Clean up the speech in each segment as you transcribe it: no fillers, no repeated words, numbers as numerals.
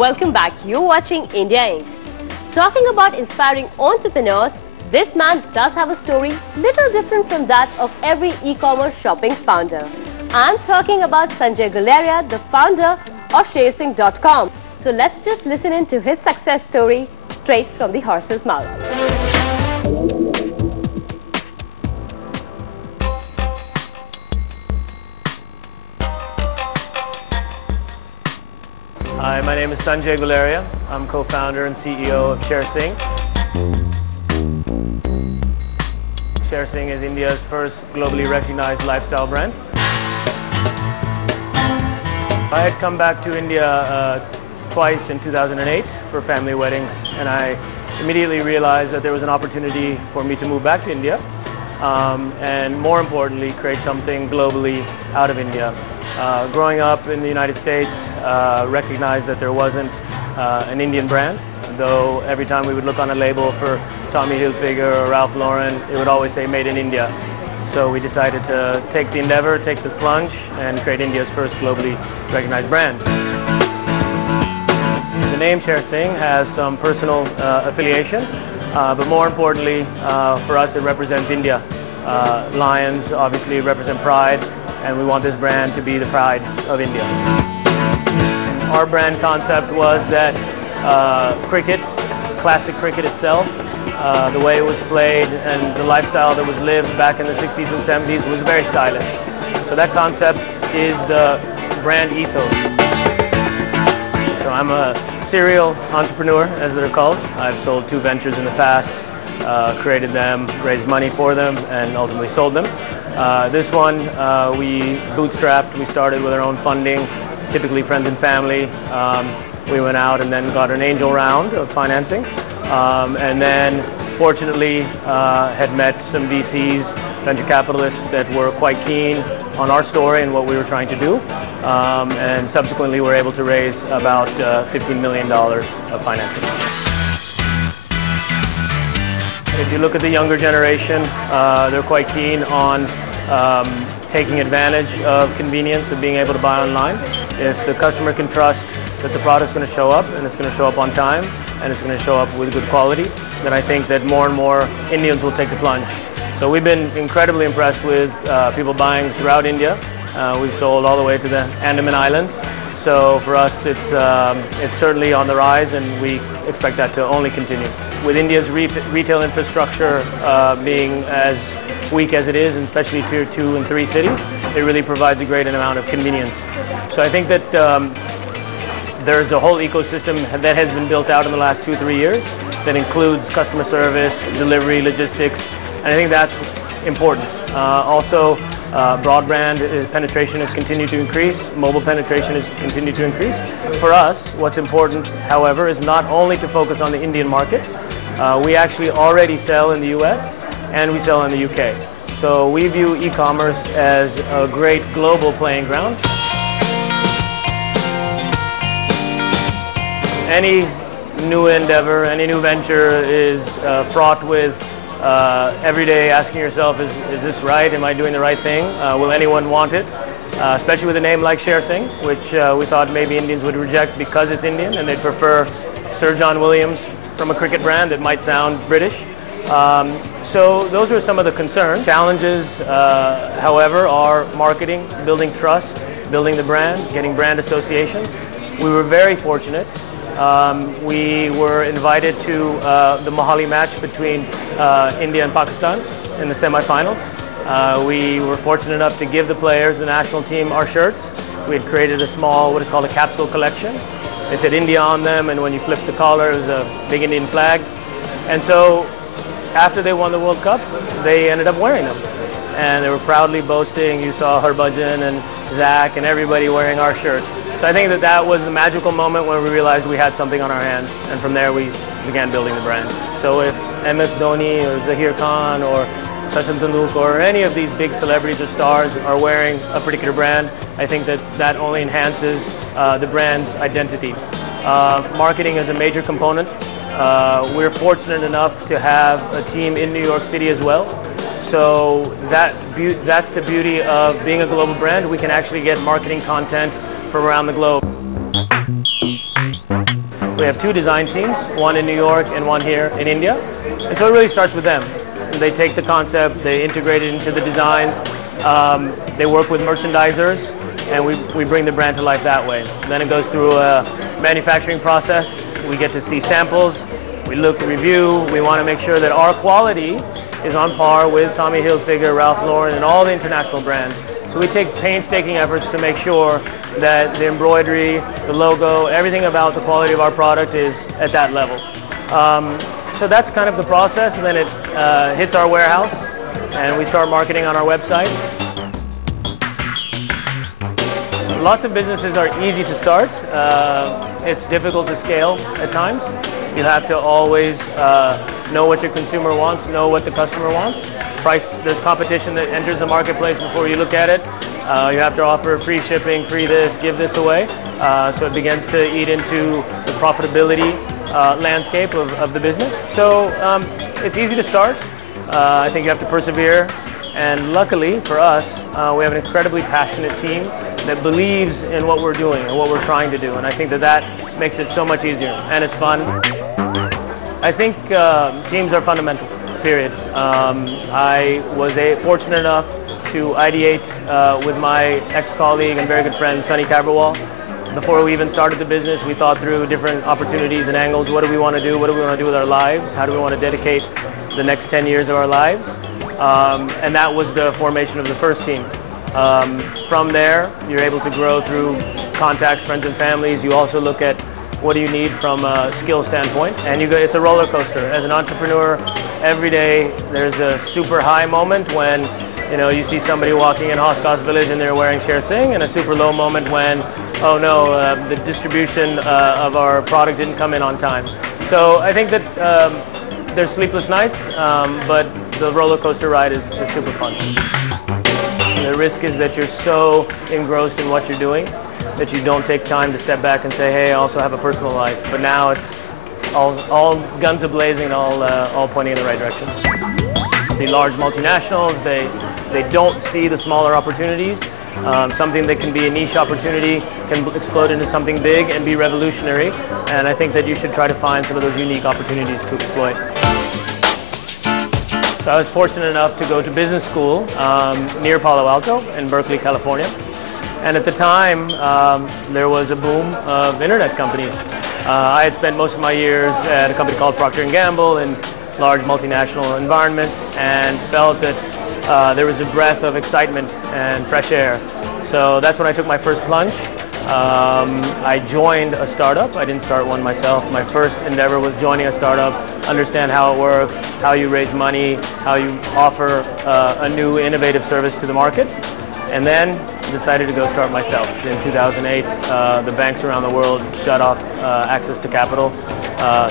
Welcome back. You're watching India Inc. Talking about inspiring entrepreneurs, this man does have a story little different from that of every e-commerce shopping founder. I'm talking about Sanjay Gularia, the founder of Shersingh.com. So let's just listen in to his success story straight from the horse's mouth. Hi, my name is Sanjay Gularia. I'm co-founder and CEO of Shersingh. Shersingh is India's first globally recognized lifestyle brand. I had come back to India twice in 2008 for family weddings, and I immediately realized that there was an opportunity for me to move back to India and, more importantly, create something globally out of India. Growing up in the United States, recognized that there wasn't an Indian brand, though every time we would look on a label for Tommy Hilfiger or Ralph Lauren, it would always say Made in India. So we decided to take the endeavor, take the plunge, and create India's first globally recognized brand. The name Shersingh has some personal affiliation, but more importantly, for us it represents India. Lions obviously represent pride, and we want this brand to be the pride of India. Our brand concept was that cricket, classic cricket itself, the way it was played and the lifestyle that was lived back in the 60s and 70s was very stylish. So that concept is the brand ethos. So I'm a serial entrepreneur, as they're called. I've sold 2 ventures in the past, created them, raised money for them, and ultimately sold them. This one we bootstrapped. We started with our own funding, typically friends and family. We went out and then got an angel round of financing, and then fortunately had met some VCs, venture capitalists that were quite keen on our story and what we were trying to do, and subsequently were able to raise about $15 million of financing. If you look at the younger generation, they're quite keen on taking advantage of convenience of being able to buy online. If the customer can trust that the product's going to show up, and it's going to show up on time, and it's going to show up with good quality, then I think that more and more Indians will take the plunge. So we've been incredibly impressed with people buying throughout India. We've sold all the way to the Andaman Islands. So for us, it's certainly on the rise, and we expect that to only continue. With India's retail infrastructure being as weak as it is, and especially tier 2 and 3 cities, it really provides a great amount of convenience. So I think that there's a whole ecosystem that has been built out in the last 2-3 years that includes customer service, delivery, logistics, and I think that's important. Also, broadband penetration has continued to increase, mobile penetration has continued to increase. For us, what's important, however, is not only to focus on the Indian market. We actually already sell in the US and we sell in the UK. So we view e-commerce as a great global playing ground. Any new endeavor, any new venture is fraught with every day asking yourself, is this right? Am I doing the right thing? Will anyone want it? Especially with a name like Shersingh, which we thought maybe Indians would reject because it's Indian and they'd prefer Sir John Williams from a cricket brand that might sound British. So those were some of the concerns. Challenges, however, are marketing, building trust, building the brand, getting brand associations. We were very fortunate. We were invited to the Mohali match between India and Pakistan in the semifinals. We were fortunate enough to give the players, the national team, our shirts. We had created a small, what is called a capsule collection. They said India on them, and when you flipped the collar, it was a big Indian flag. And so after they won the World Cup, they ended up wearing them. And they were proudly boasting. You saw Harbhajan and Zach and everybody wearing our shirt. So I think that that was the magical moment when we realized we had something on our hands, and from there we began building the brand. So if MS Dhoni or Zaheer Khan or Sachin Tendulkar or any of these big celebrities or stars are wearing a particular brand, I think that that only enhances the brand's identity. Marketing is a major component. We're fortunate enough to have a team in New York City as well. So that's the beauty of being a global brand. We can actually get marketing content from around the globe. We have 2 design teams, one in New York and one here in India. And so it really starts with them. They take the concept, they integrate it into the designs, they work with merchandisers, and we bring the brand to life that way. Then it goes through a manufacturing process. We get to see samples, we look, review, we want to make sure that our quality is on par with Tommy Hilfiger, Ralph Lauren, and all the international brands. So we take painstaking efforts to make sure that the embroidery, the logo, everything about the quality of our product is at that level. So that's kind of the process, and then it hits our warehouse, and we start marketing on our website. Lots of businesses are easy to start. It's difficult to scale at times. You have to always know what your consumer wants, know what the customer wants. Price, there's competition that enters the marketplace before you look at it. You have to offer free shipping, free this, give this away. So it begins to eat into the profitability landscape of the business. So it's easy to start. I think you have to persevere. And luckily for us, we have an incredibly passionate team that believes in what we're doing and what we're trying to do. And I think that makes it so much easier. And it's fun. I think teams are fundamental, period. I was fortunate enough to ideate with my ex-colleague and very good friend, Sunny Cabrawal. Before we even started the business, we thought through different opportunities and angles. What do we want to do? What do we want to do with our lives? How do we want to dedicate the next 10 years of our lives? And that was the formation of the first team. From there, you're able to grow through contacts, friends and families. You also look at what do you need from a skill standpoint, and it's a roller coaster. As an entrepreneur, every day there's a super high moment when you see somebody walking in Hoskas Village and they're wearing Shersingh, and a super low moment when, oh no, the distribution of our product didn't come in on time. So I think that there's sleepless nights, but the roller coaster ride is super fun. The risk is that you're so engrossed in what you're doing that you don't take time to step back and say, hey, I also have a personal life. But now it's all guns a-blazing, all pointing in the right direction. The large multinationals, they don't see the smaller opportunities. Something that can be a niche opportunity can explode into something big and be revolutionary. And I think that you should try to find some of those unique opportunities to exploit. So I was fortunate enough to go to business school near Palo Alto in Berkeley, California. And at the time, there was a boom of internet companies. I had spent most of my years at a company called Procter & Gamble in large multinational environments, and felt that there was a breath of excitement and fresh air. So that's when I took my first plunge. I joined a startup. I didn't start one myself. My first endeavor was joining a startup, understand how it works, how you raise money, how you offer a new innovative service to the market. And then decided to go start myself. In 2008, the banks around the world shut off access to capital.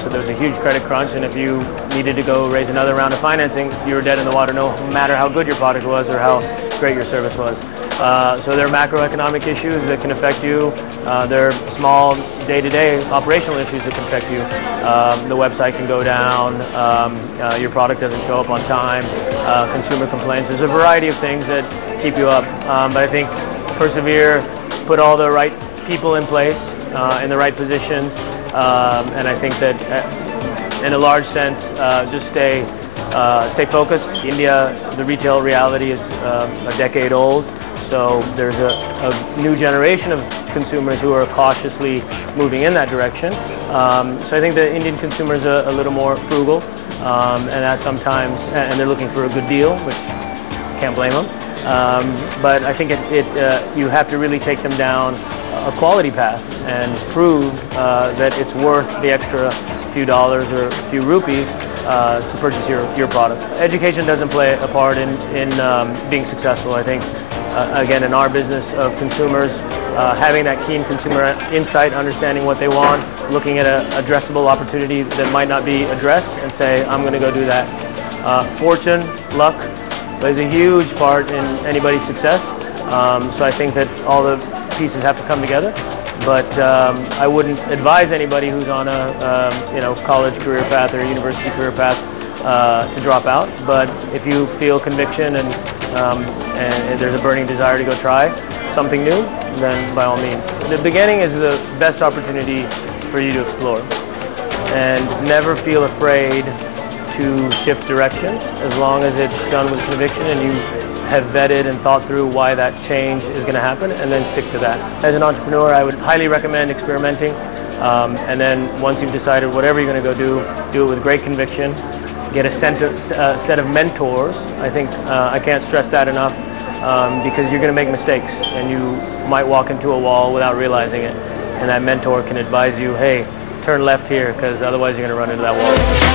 So there was a huge credit crunch, and if you needed to go raise another round of financing, you were dead in the water, no matter how good your product was or how great your service was. So there are macroeconomic issues that can affect you. There are small day-to-day operational issues that can affect you. The website can go down, your product doesn't show up on time, consumer complaints. There's a variety of things that keep you up. But I think persevere, put all the right people in place, in the right positions, and I think that in a large sense, just stay focused. India, the retail reality is a decade old. So there's a new generation of consumers who are cautiously moving in that direction. So I think the Indian consumer is a little more frugal, and that sometimes, and they're looking for a good deal, which can't blame them. But I think you have to really take them down a quality path and prove that it's worth the extra few dollars or a few rupees to purchase your product. Education doesn't play a part in being successful. I think, again, in our business of consumers, having that keen consumer insight, understanding what they want, looking at an addressable opportunity that might not be addressed and say, I'm going to go do that. Fortune, luck, plays a huge part in anybody's success. So I think that all the pieces have to come together. But I wouldn't advise anybody who's on a college career path or university career path to drop out. But if you feel conviction and there's a burning desire to go try something new, then by all means. The beginning is the best opportunity for you to explore. and never feel afraid to shift direction as long as it's done with conviction and you have vetted and thought through why that change is going to happen, and then stick to that. As an entrepreneur, I would highly recommend experimenting, and then once you've decided whatever you're going to go do it with great conviction. Get a set of mentors. I think I can't stress that enough, because you're going to make mistakes and you might walk into a wall without realizing it, and that mentor can advise you, hey, turn left here, because otherwise you're going to run into that wall.